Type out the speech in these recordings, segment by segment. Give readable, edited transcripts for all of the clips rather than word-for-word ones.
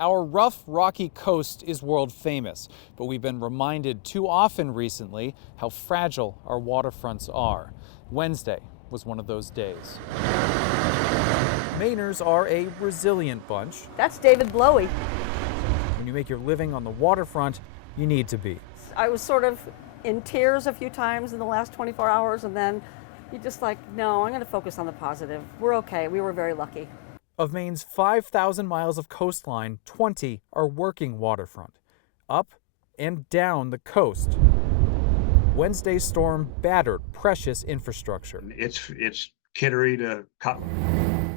Our rough, rocky coast is world famous, but we've been reminded too often recently how fragile our waterfronts are. Wednesday was one of those days. Mainers are a resilient bunch. That's David Blowy. When you make your living on the waterfront, you need to be. I was sort of in tears a few times in the last 24 hours, and then you just like, no, I'm going to focus on the positive. We're okay. We were very lucky. Of Maine's 5,000 miles of coastline, 20 are working waterfront, up and down the coast. Wednesday's storm battered precious infrastructure. It's Kittery to Cutler.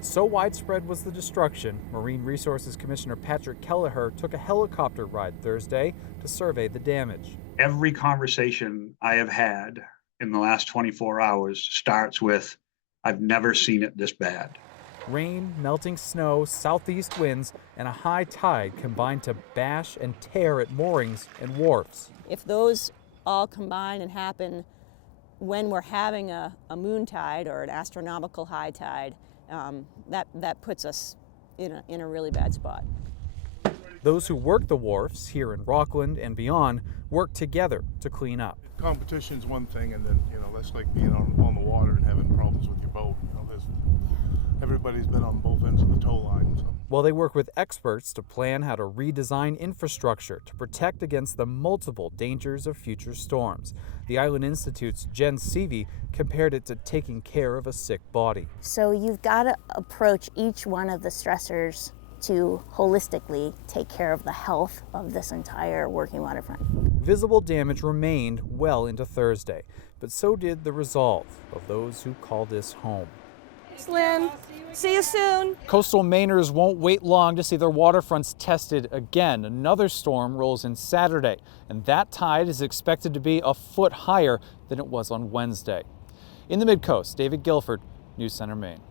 So widespread was the destruction, Marine Resources Commissioner Patrick Kelleher took a helicopter ride Thursday to survey the damage. Every conversation I have had in the last 24 hours starts with, I've never seen it this bad. Rain, melting snow, southeast winds, and a high tide combined to bash and tear at moorings and wharfs. If those all combine and happen when we're having a moon tide or an astronomical high tide, that puts us in a really bad spot. Those who work the wharfs here in Rockland and beyond work together to clean up. Competition's one thing, and then that's like being on the water and having problems with your boat. Everybody's been on both ends of the tow line. So. While they work with experts to plan how to redesign infrastructure to protect against the multiple dangers of future storms. The Island Institute's Jen Seavey compared it to taking care of a sick body. So you've got to approach each one of the stressors to holistically take care of the health of this entire working waterfront. Visible damage remained well into Thursday, but so did the resolve of those who call this home. Thanks, Lynn. See you soon. Coastal Mainers won't wait long to see their waterfronts tested again. Another storm rolls in Saturday, and that tide is expected to be a foot higher than it was on Wednesday. In the Midcoast, David Guilford, News Center, Maine.